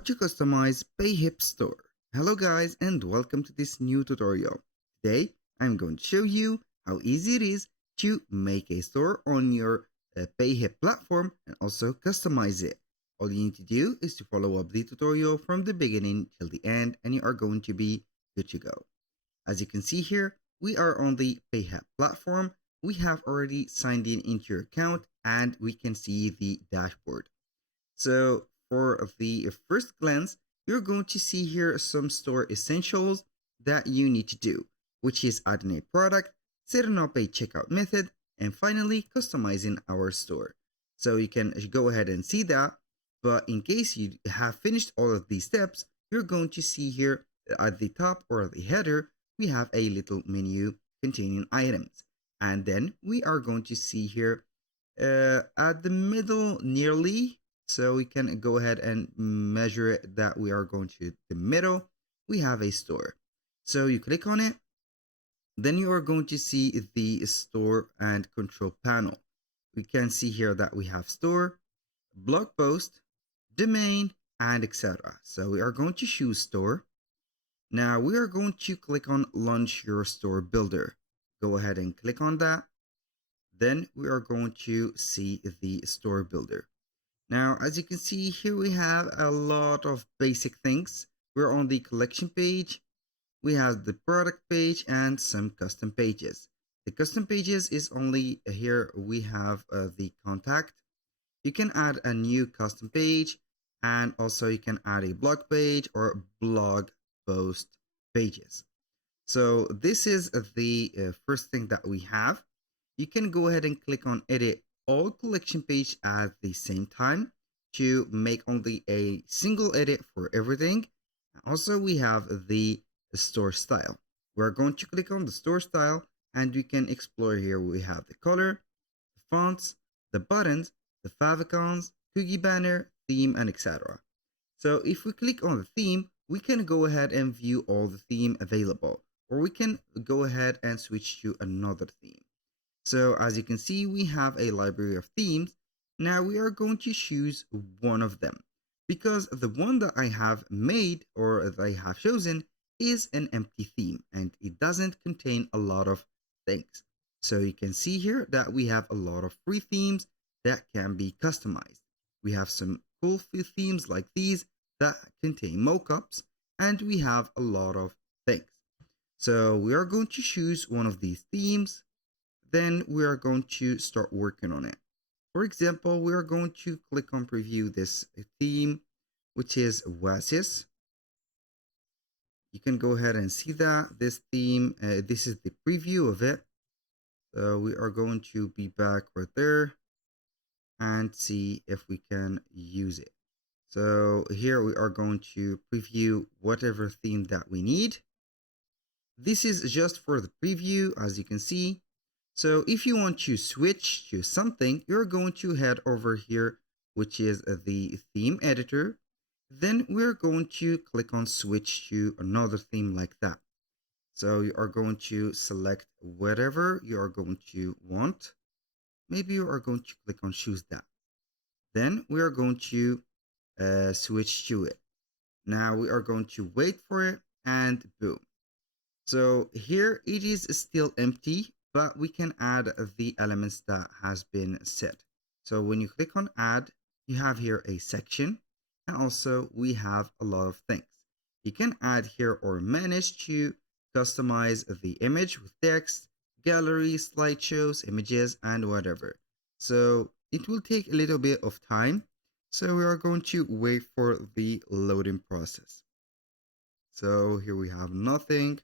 How to customize Payhip Store. Hello guys and welcome to this new tutorial. Today I'm going to show you how easy it is to make a store on your Payhip platform and also customize it. All you need to do is to follow up the tutorial from the beginning till the end and you are going to be good to go. As you can see here, we are on the Payhip platform. We have already signed in into your account and we can see the dashboard. So for the first glance, you're going to see here some store essentials that you need to do, which is adding a product, setting up a checkout method, and finally customizing our store. So you can go ahead and see that. But in case you have finished all of these steps, you're going to see here at the top or the header, we have a little menu containing items. And then we are going to see here at the middle nearly, so we can go ahead and measure it that we are going to the middle, we have a store. So you click on it, then you are going to see the store and control panel. We can see here that we have store, blog post, domain, and etc. So we are going to choose store. Now we are going to click on launch your store builder. Go ahead and click on that. Then we are going to see the store builder. Now, as you can see here, we have a lot of basic things. We're on the collection page. We have the product page and some custom pages. The custom pages is only here. We have the contact. You can add a new custom page and also you can add a blog page or blog post pages. So this is the first thing that we have. You can go ahead and click on edit all collection page at the same time to make only a single edit for everything. Also, we have the store style. We're going to click on the store style and we can explore here. We have the color, the fonts, the buttons, the favicons, cookie banner, theme, and etc. So if we click on the theme, we can go ahead and view all the theme available, or we can go ahead and switch to another theme. So as you can see, we have a library of themes. Now we are going to choose one of them because the one that I have made or that I have chosen is an empty theme and it doesn't contain a lot of things. So you can see here that we have a lot of free themes that can be customized. We have some cool themes like these that contain mockups, and we have a lot of things. So we are going to choose one of these themes. Then we are going to start working on it. For example, we are going to click on preview this theme, which is Oasis. You can go ahead and see that this theme, this is the preview of it. So we are going to be back right there and see if we can use it. So here we are going to preview whatever theme that we need. This is just for the preview, as you can see. So if you want to switch to something, you're going to head over here, which is the theme editor. Then we're going to click on switch to another theme like that. So you are going to select whatever you are going to want. Maybe you are going to click on choose that. Then we are going to switch to it. Now we are going to wait for it and boom. So here it is still empty, but we can add the elements that has been set. So when you click on add, you have here a section and also we have a lot of things. You can add here or manage to customize the image with text, gallery, slideshows, images, and whatever. So it will take a little bit of time. So we are going to wait for the loading process. So here we have nothing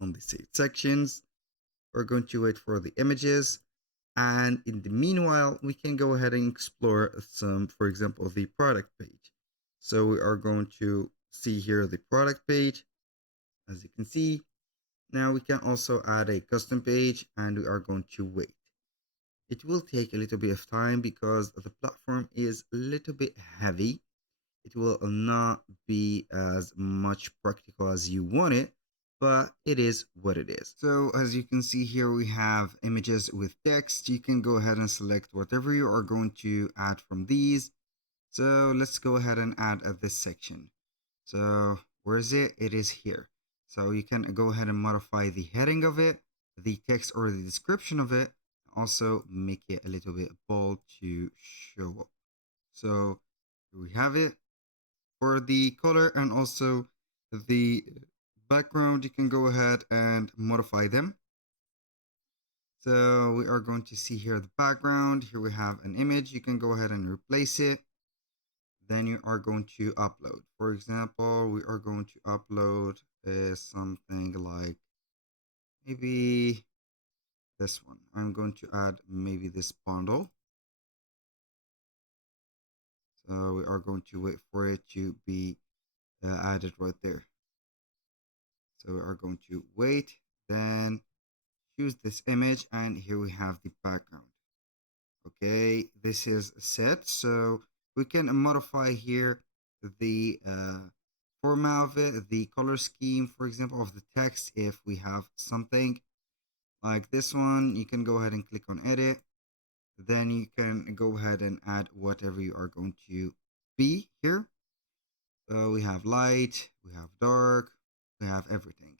on the saved sections. We're going to wait for the images, and in the meanwhile we can go ahead and explore some, for example, the product page. So we are going to see here the product page. As you can see, now we can also add a custom page and we are going to wait. It will take a little bit of time because the platform is a little bit heavy. It will not be as much practical as you want it, but it is what it is. So as you can see here, we have images with text. You can go ahead and select whatever you are going to add from these. So let's go ahead and add this section. So where is it? It is here. So you can go ahead and modify the heading of it, the text or the description of it. Also make it a little bit bold to show up. So here we have it. For the color and also the background, you can go ahead and modify them. So we are going to see here the background. Here we have an image. You can go ahead and replace it. Then you are going to upload. For example, we are going to upload something like maybe this one. I'm going to add maybe this bundle. So we are going to wait for it to be added right there. So we are going to wait, then choose this image, and here we have the background. Okay, this is set. So we can modify here the format of it, the color scheme, for example, of the text. If we have something like this one, you can go ahead and click on edit. Then you can go ahead and add whatever you are going to be here. So we have light, we have dark, we have everything.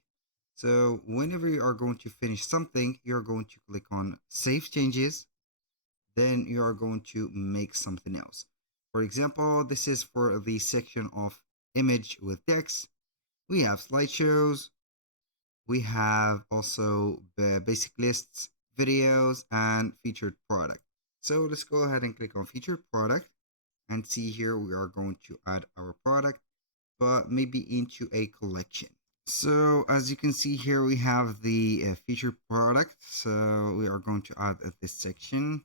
So whenever you are going to finish something, you're going to click on save changes. Then you are going to make something else. For example, this is for the section of image with text. We have slideshows. We have also the basic lists, videos, and featured product. So let's go ahead and click on featured product and see here we are going to add our product, but maybe into a collection. So as you can see here, we have the featured product. So we are going to add this section.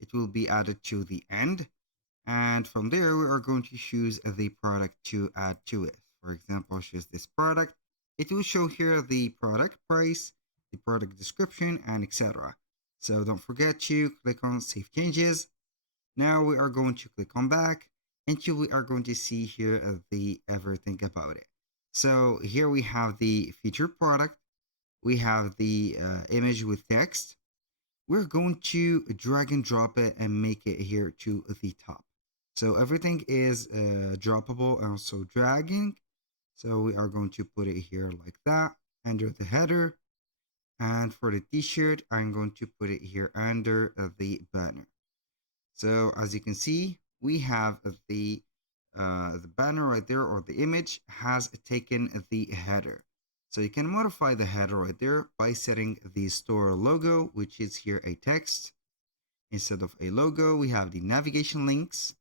It will be added to the end. And from there, we are going to choose the product to add to it. For example, choose this product. It will show here the product price, the product description, and etc. So don't forget to click on Save Changes. Now we are going to click on Back, and we are going to see here the everything about it. So here we have the featured product. We have the image with text. We're going to drag and drop it and make it here to the top. So everything is droppable and also dragging. So we are going to put it here like that under the header. And for the t-shirt, I'm going to put it here under the banner. So as you can see, we have the banner right there, or the image has taken the header. So you can modify the header right there by setting the store logo, which is here a text. Instead of a logo, we have the navigation links,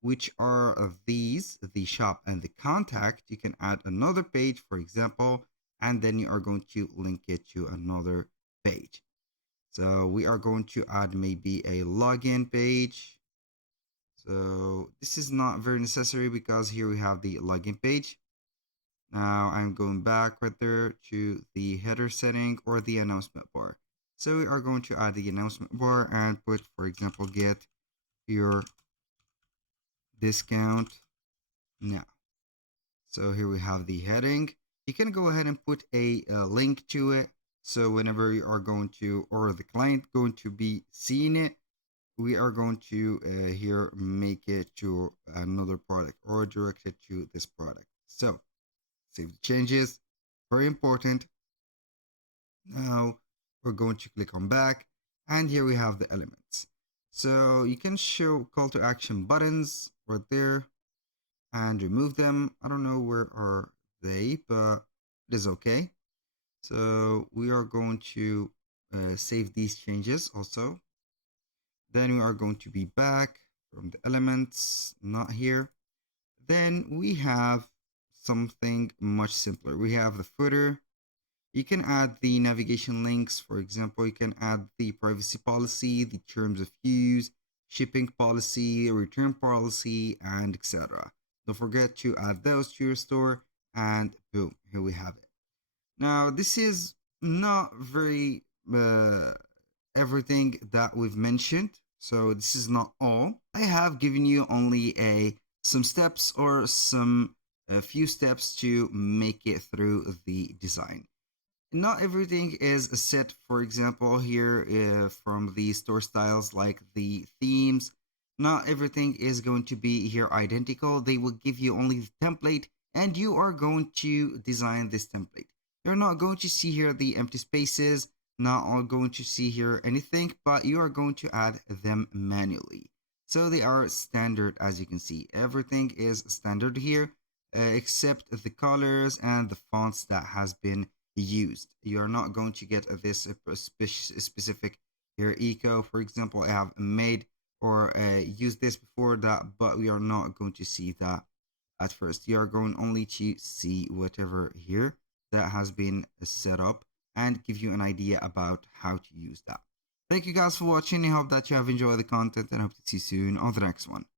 which are these, the shop and the contact. You can add another page, for example, and then you are going to link it to another page. So we are going to add maybe a login page. So this is not very necessary because here we have the login page. Now I'm going back right there to the header setting or the announcement bar. So we are going to add the announcement bar and put, for example, get your discount now. So here we have the heading. You can go ahead and put a link to it. So whenever you are going to, or the client going to be seeing it, we are going to here make it to another product or direct it to this product. So save the changes, very important. Now we're going to click on back, and here we have the elements. So you can show call to action buttons right there and remove them. I don't know where are they, but it is okay. So we are going to save these changes also. Then we are going to be back from the elements, not here. Then we have something much simpler. We have the footer. You can add the navigation links. For example, you can add the privacy policy, the terms of use, shipping policy, return policy, and etc. Don't forget to add those to your store, and boom, here we have it. Now, this is not very everything that we've mentioned. So this is not all. I have given you only some steps or a few steps to make it through the design. Not everything is set. For example, here from the store styles like the themes, Not everything is going to be here identical. They will give you only the template, and you are going to design this template. You're not going to see here the empty spaces, not all going to see here anything, but you are going to add them manually. So they are standard. As you can see, everything is standard here, except the colors and the fonts that has been used. You're not going to get this specific here eco, for example. I have made or used this before that, but we are not going to see that at first. You are going only to see whatever here that has been set up and give you an idea about how to use that. Thank you guys for watching. I hope that you have enjoyed the content and hope to see you soon on the next one.